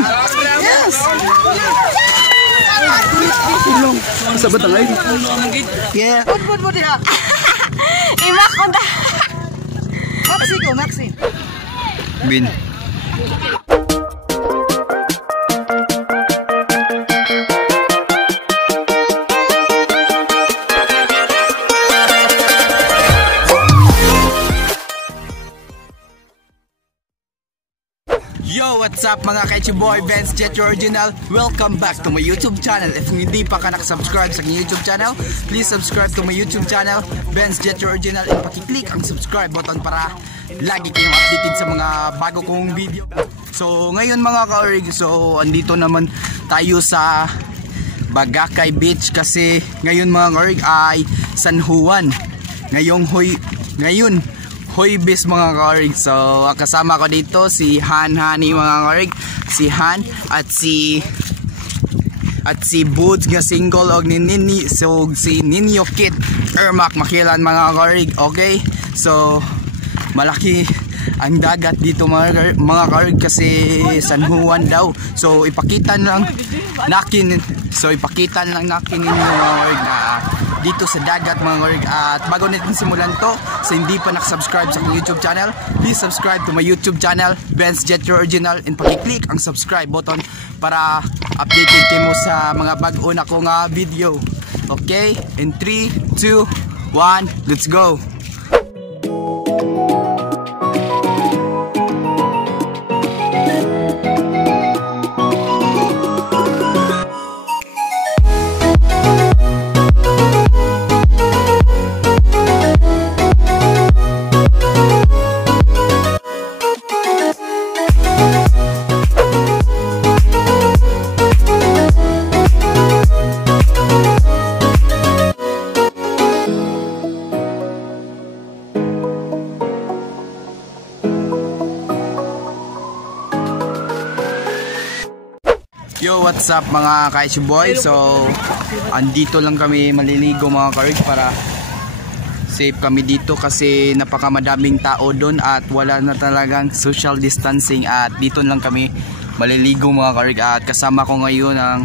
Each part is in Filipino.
Yes! Sa batang ay. Yeah. Bud ya. Imak ko ta. Maxi. Bin. Yo, what's up mga Kaichi Boy, Benz Jet Original. Welcome back to my YouTube channel. If hindi pa ka nakasubscribe sa aking YouTube channel, please subscribe to my YouTube channel, Benz Jet Original, and pakiclick ang subscribe button para lagi kayong updated sa mga bago kong video. So ngayon mga ka-orig, so andito naman tayo sa Bagakay Beach kasi ngayon mga ka-orig ay San Juan. Ngayon Huwebes mga ka-orig. So kasama ko dito si Hani mga ka-orig, si Han at si Buds nga single og ni Nini, so si Ninyo Kit Ermac Makilan mga ka-orig. Okay, so malaki ang dagat dito mga ka-orig kasi San Juan daw. So ipakita lang nakin ninyo mga ka-orig na dito sa dagat mga ka-orig. At bago natin simulan to, sa hindi pa nakasubscribe sa aking YouTube channel, please subscribe to my YouTube channel, Benz Jet Original, and pakiclick ang subscribe button para updated kayo sa mga bago na kong video. Okay, in 3, 2, 1, let's go. Yo, what's up mga Kaichi Boy? So andito lang kami maliligo mga ka-orig para safe kami dito kasi napakamadaming tao doon at wala na talagang social distancing, at dito lang kami maliligo mga ka-orig. At kasama ko ngayon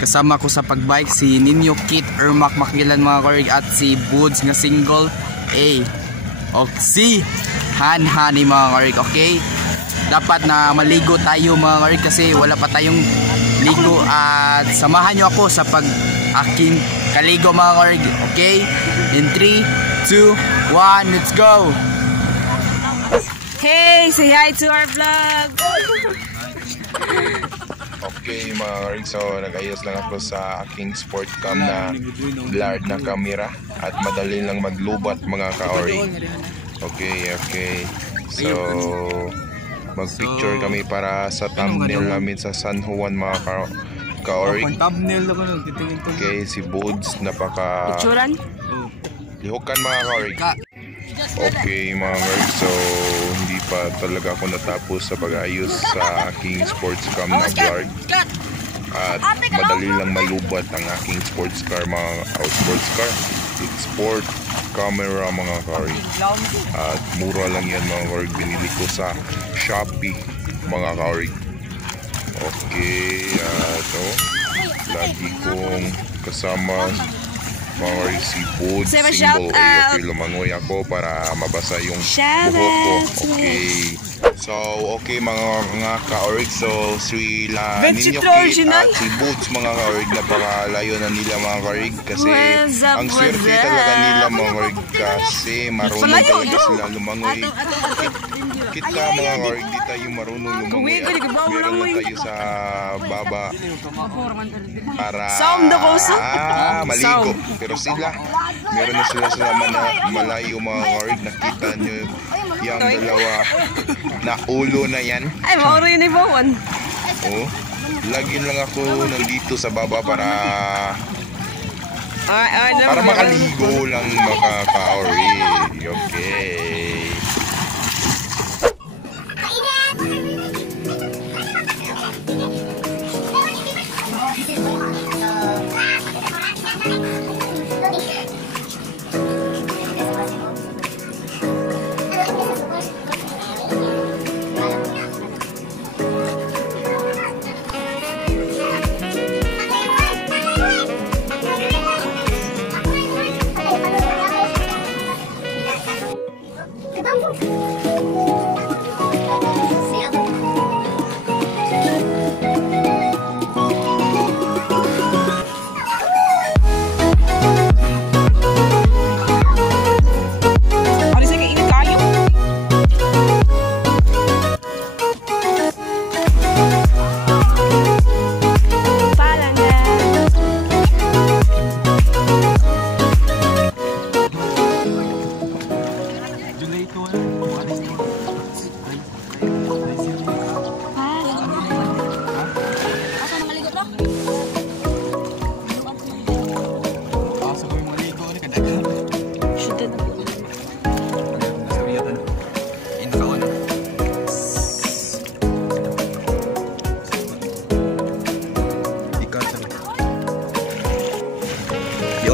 kasama ko sa pagbike si Ninyo Kit Ermac Makilan mga ka-orig at si Buds nga single o si Hani mga ka-orig. Okay, dapat na maligo tayo mga ka-orig kasi wala pa tayong ligo, at samahan nyo ako sa aking kaligo mga ka-orig. Okay, in 3, 2, 1, let's go. Hey, say hi to our vlog. Okay mga ka-orig, so nag-ayos lang ako sa aking sport cam na blurred na camera at madali lang maglubat mga ka-orig. Okay, so mag-picture kami para sa thumbnail namin sa San Juan mga ka-orig. Okay, si Buds napaka lihukan mga ka-orig. Okay mga ka-orig, so hindi pa talaga ako natapos sa pag-ayos sa aking sports cam na vlog at madali lang malubat ang aking sports car sport camera mga ka-orig, at mura lang yan mga ka-orig, binili ko sa Shopee mga ka-orig. Okay, lagi kong kasama mga ka-orig si Buds single. Okay, lumangoy ako para mabasa yung buhok ko. Okay, so okay mga ka-orig, so sila Ninyo Kit at si Buds mga ka-orig, napakalayo na nila mga ka-orig kasi ang swerte talaga nila mga ka-orig kasi marunong talaga sila lumangoy. Kita mga ka-orig, di tayo marunong lumangoy at meron na tayo sa baba para maligo, pero sila meron na sila sa malayo mga ka-orig. Nakita nyo yung dalawa na ulo na yan. Ay, mauro yun ay bawon. Oh, lagi lang ako nandito sa baba para makaligo lang mga ka-orig. Okay.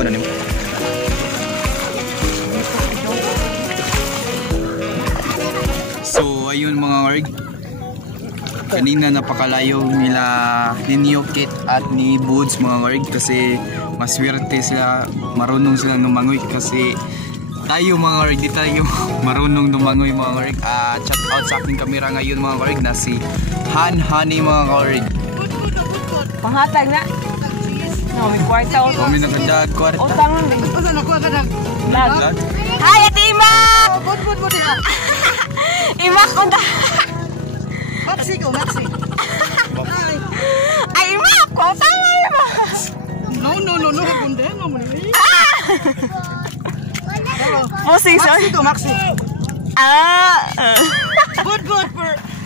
na nimo. So ayun mga karig, kanina napakalayo nila ni Niyokit at ni Boods mga karig, kasi maswerte sila, marunong sila lumangoy, kasi tayo mga karig di tayo marunong lumangoy mga karig. Shout out sa aking kamera ngayon mga karig na si Han Honey mga karig. Panghatag na. No, may kwarta o. Kami nakadag kwarta. O, tangan din. Saan ako ka nag... Lag. Hi, Ate Imak! Bud ya. Imak, unta. Maxi ko, Maxi. Ay, Imak! Kung tama Imak! No, bunde, no mo ni. Musing, sir. Maxi ko, Maxi. Bud for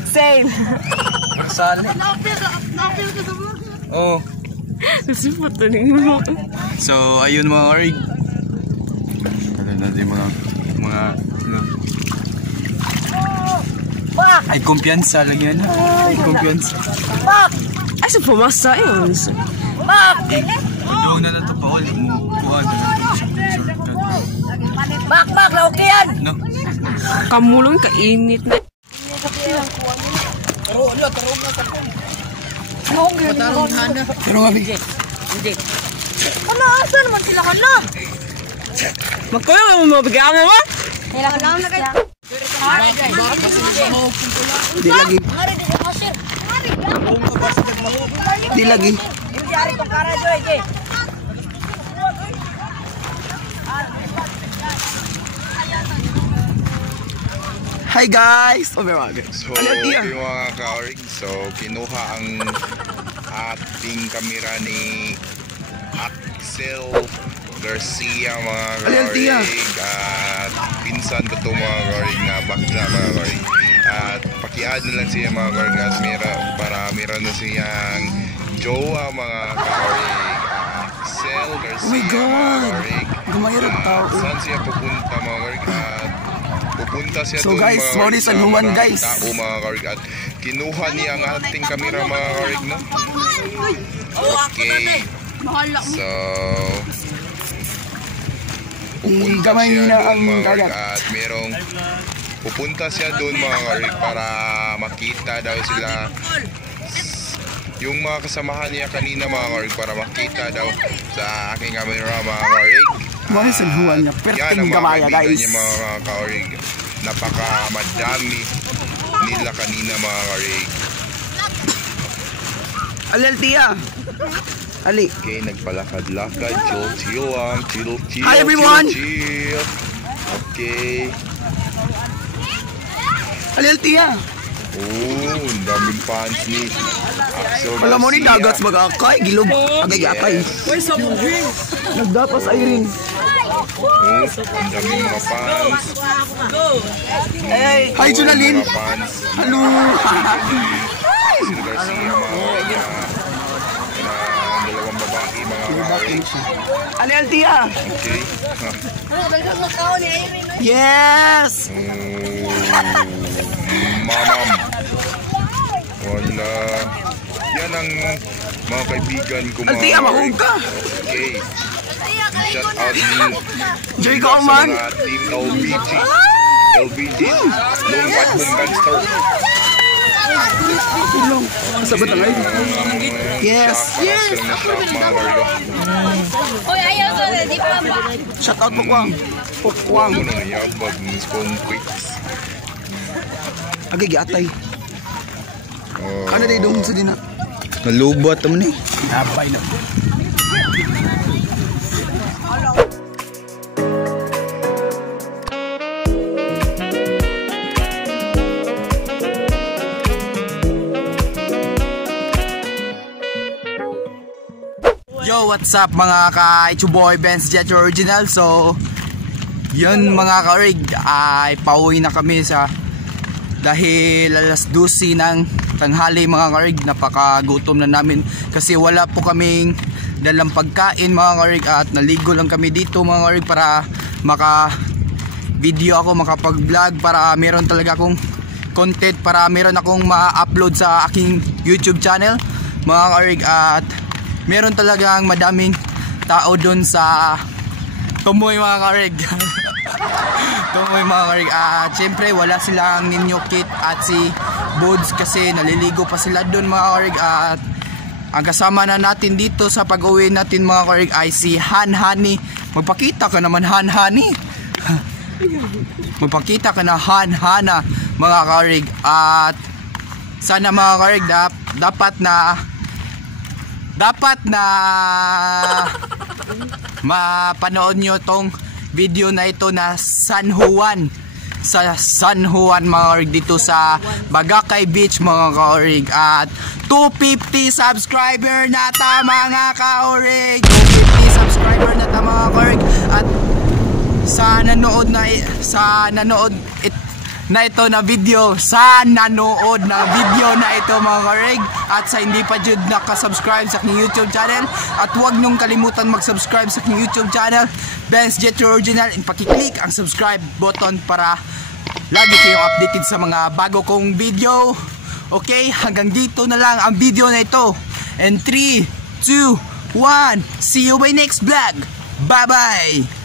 Same. Sali. napil ka sa vlog. Oh. Susipot na rin mo. So ayun mga karig. Kala natin mga ano. Ay kumpiyansa lang yan. Ay kumpiyansa. Ay, sa pumasa yun. Doon na lang ito pa ulit. Kuha na lang. Bak, na okay yan. No? Kamulong kainit na. Pero nga bigay. Ano, asa naman sila ka na? Magkuyo ka mo mabigyan mo ba? Kailangan lang na kayo. Di lagi. Di lagi. Hi guys! So, okay mga kaorig. So, kinuha ang ating kamera ni Axel Garcia mga kaorig. At pinsan ko ito mga kaorig na bakla mga kaorig. At pakiad na lang siya mga kaorig para meron na siyang jowa mga kaorig. Axel Garcia mga kaorig. Gumayarap tao. Saan siya pupunta mga kaorig? Pupunta siya So doon, guys, mga sorry karig, sa Luwan guys. Tao mga karig, at kinuha niya ang ating kamera mga karig, no? Okay. So pupunta Gamay siya na doon ang mga karig, dagat. at merong pupunta siya doon mga karig para makita daw sila yung mga kasamahan niya kanina mga karig, para makita daw sa aking camera mga karig. Mami sa Luwan niya. Perting gamaya guys. Niya, mga kaorig. Napakamadami nila kanina mga kaorig. Alel tiya. Ali. Okay, nagpalakad-lakad. Chill lang. Chill. Hi, everyone. Chill. Okay. Alel tiya. Oh, ang daming fans ni Axel Wala mo ni Garcia. dagat mag-akay. Gilog. Agay-akay. Nagdapas ay rin. Oh, ang daming mga fans. Hi, Junalyn. Mga fans. Hello. Axel Garcia mga kaorig na dalawang babae mga kaorig. Alel tiya. Okay. Yes. Mamam. Wala. Yan ang mga kaibigan ko mga Altia, mahog ka. Okay. Shout out ni Joy sa Kauman. mga team LBG. LBG. Lompat Boom Gunster. Tulong. Sa batang ay. Yes. Yes. Na shop mga kargo. Shout out Pukwang. Pukwang. Ano na yabag ni Spong Quicks. Agay giatay. Oh. Ano day dong sa dina? Nalubat naman eh. Napay na. Yo, what's up mga ka-Itchuboy Benz Jet Original. So, yun mga ka-rig, ay pauwi na kami sa dahil alas 12 ng tanghali mga ka-rig. Napakagutom na namin kasi wala po kaming dalang pagkain mga ka-rig, at naligo lang kami dito mga ka-rig para maka-video ako, makapag-vlog, para meron talaga akong content, para meron akong ma-upload sa aking YouTube channel mga ka-rig. At meron talagang madaming tao doon sa Tumoy mga karig. Tumoy mga karig. Siyempre wala silang Ninyo Kit at si Bods kasi naliligo pa sila doon mga karig. At ang kasama na natin dito sa pag-uwi natin mga karig ay si Han Hani. Magpakita ka naman Han Hani. Magpakita ka na Han Hana mga karig. At sana mga karig dapat na mapanood nyo tong video na ito na San Juan mga karig dito sa Bagakay Beach mga karig. At 250 subscriber na ta mga kaorig. 250 subscriber na ta mga kaorig. At sa nanood na ito na video, mga karig, at sa hindi pa jud nakasubscribe sa aking YouTube channel, at huwag niyong kalimutan mag-subscribe sa aking YouTube channel, Benz Jet Original, and pakiclick ang subscribe button para lagi kayong updated sa mga bago kong video. Okay, hanggang dito na lang ang video na ito. And 3, 2, 1, see you by next vlog. Bye bye.